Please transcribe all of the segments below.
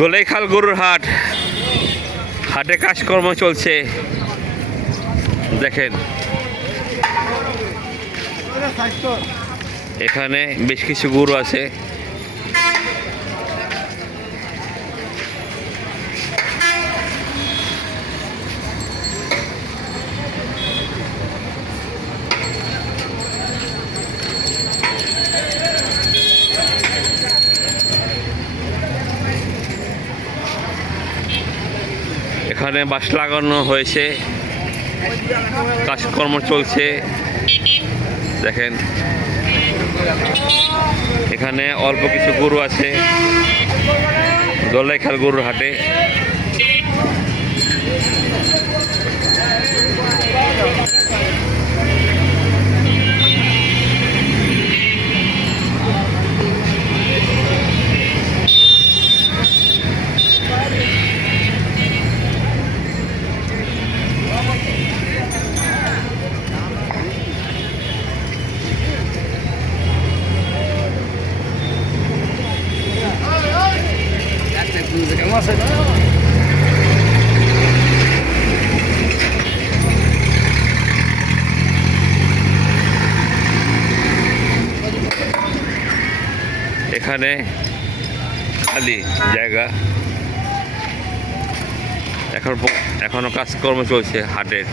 গোলেইখাল গরুর হাট, হাটে কাজকর্ম চলছে দেখেন। এখানে বেশ কিছু গরু আছে। এখানে বাঁশ লাগানো হয়েছে, কাজকর্ম চলছে দেখেন। এখানে অল্প কিছু গরু আছে গোলেইখাল গরুর হাটে। এখানে খালি জায়গা, এখনো কাজকর্ম চলছে হাটের।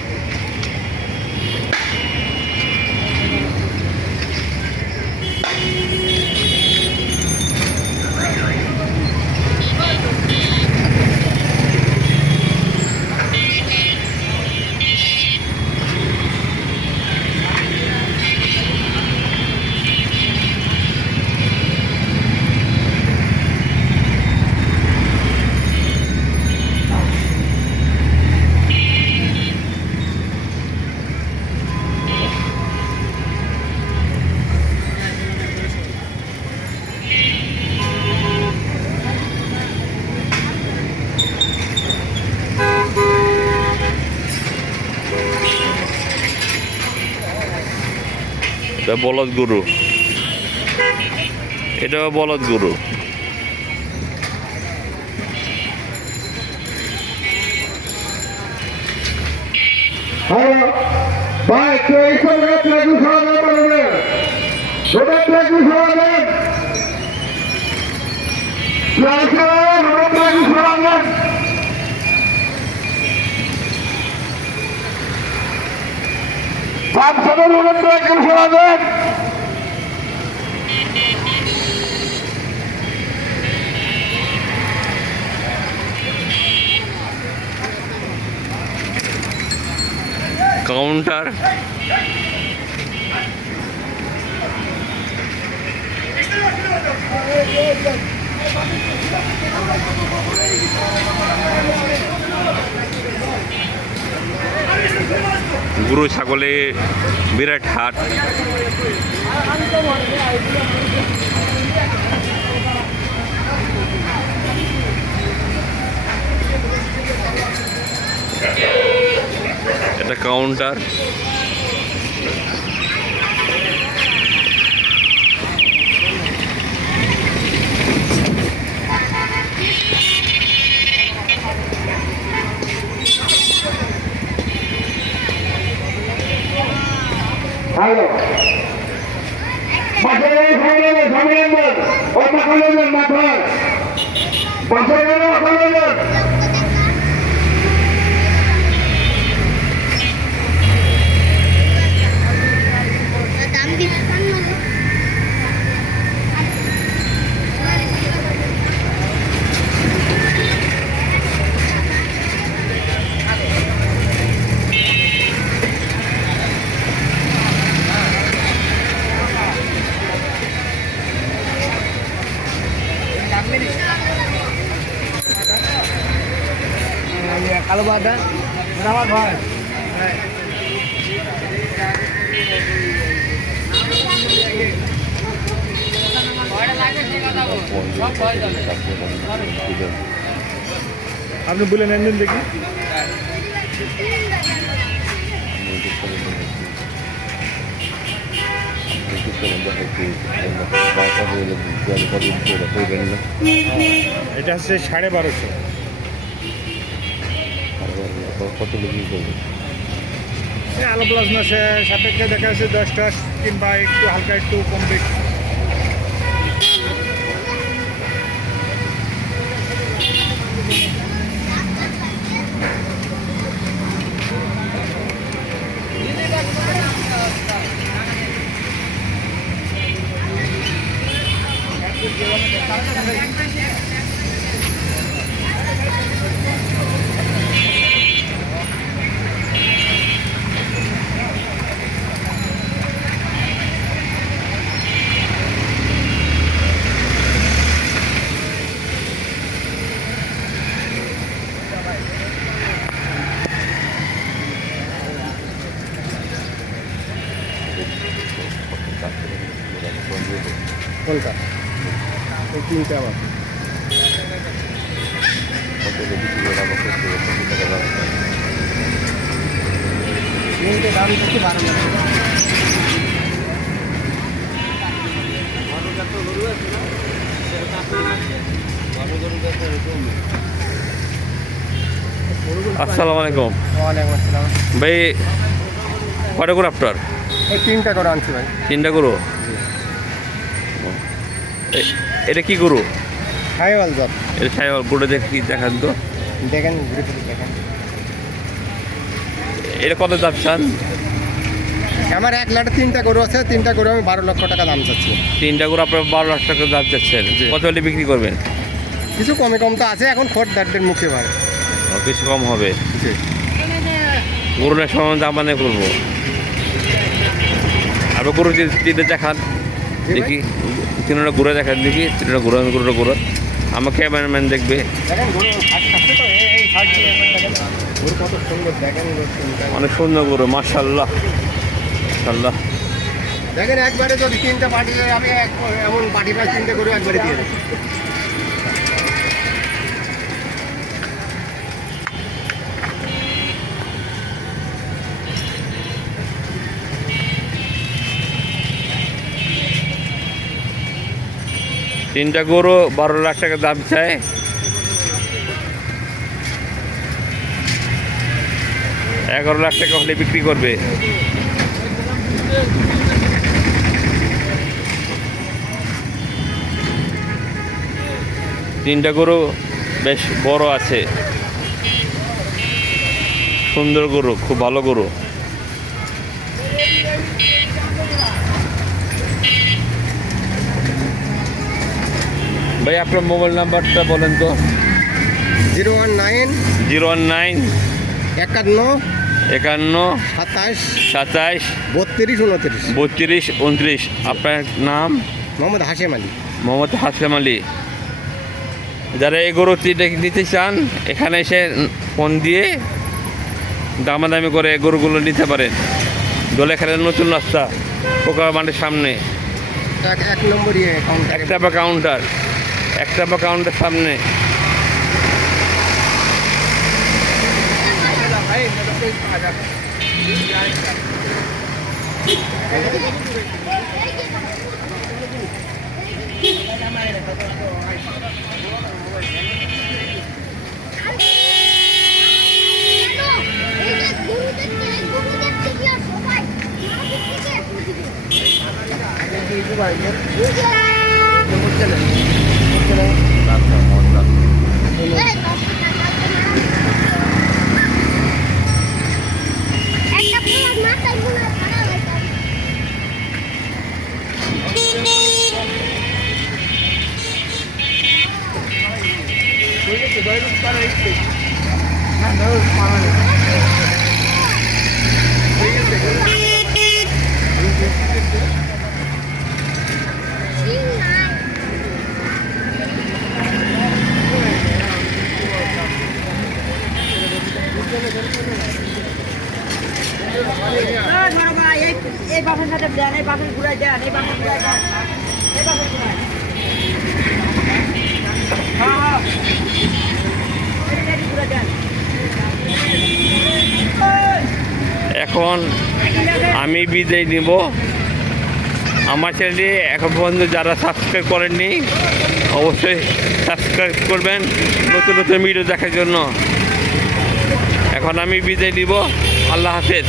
বলদ গরু, এটা বলদ গরু। কাউন্টার গরু ছাগলের বিরাট হাট। এটা কাউন্টার। হ্যালো মাথায় ও মাথায় মাথায় কালো বাদা আমার ভাই আপনি বলেন একদিন দেখি এটা হচ্ছে 1250। আলো প্লাজমা সাপেক্ষে দেখা যাচ্ছে 10 কিংবা একটু হালকা একটু কম বেশি। কোনটা? এই তিনটে আমার। তিনটে দাম দিচ্ছি 12 টাকা। আসসালামু আলাইকুম ওয়ালাইকুম আসসালাম। ভাই, কয়টা গরু আপনার? এই 3টা করে আনছি ভাই। 3টা গরু। এটা কি গরু? হাইওয়াল জব। এটা সাইওয়াল গরু, দেখি দেখান তো। দেখেন, ঘুরে ফিরে দেখেন। এটা কত দাম চান? আমার 1 লাটে 3টা গরু আছে। 3টা গরু আমি 12 লক্ষ টাকা দাম চাচ্ছি। 3টা গরু আপনার 12 লাখ টাকা দাম চাচ্ছেন, কত হলে বিক্রি করবেন? কিছু কম তো আছে, এখন খোরদারদের মুখে ভাই। কিছু কম হবে। গরুর সময় দাম মানে করবো। আপনি গরু 3টে দেখান দেখি। 3টা ঘুরে দেখান দেখি। 3টা গরুটা ঘুরে আমার ক্যামেরাম্যান দেখবে। দেখেন গরু খাচ্ছে তো, এই সাইড দিয়ে দেখেন গরু কত সুন্দর। দেখেন অনেক সুন্দর গরু, মাশাআল্লাহ মাশাআল্লাহ। দেখেন একবারে যদি 3টা পার্টি আমি এমন পার্টি পাই 3টে গরু একবারে দিয়ে দেবো। তিনটা গরু 12 লাখ টাকা দাম চায়। $11 লাখ টাকা হলে বিক্রি করবে। তিনটা গরু বেশ বড় আছে, সুন্দর গরু, খুব ভালো গরু। ভাই আপনার মোবাইল নাম্বারটা বলেন তো। 019 019 51 51 27 27 32 29। 32 29। আপনার নাম? মোহাম্মদ হাশেম আলী। মোহাম্মদ হাসেম আলী। যারা এই গরু নিতে চান এখানে এসে ফোন দিয়ে দামাদামি করে গরুগুলো নিতে পারেন। দোলেখালের নতুন রাস্তা, পোকা মাঠের সামনে 1 নম্বর কাউন্টার। একটা বা কাউন্টার সামনে। এই বাসের সাথে দেন, এই বাসের ঘুরাই দেন, এই বাসের ঘুরাই দেন, এই বাসের ঘুরাই। হ্যাঁ এই ঘুরাই দেন। এখন আমি বিদায় নিব। আমার চ্যানেলটি এখন পর্যন্ত যারা সাবস্ক্রাইব করেননি অবশ্যই সাবস্ক্রাইব করবেন নতুন নতুন ভিডিও দেখার জন্য। এখন আমি বিদায় দিব, আল্লাহ হাফেজ।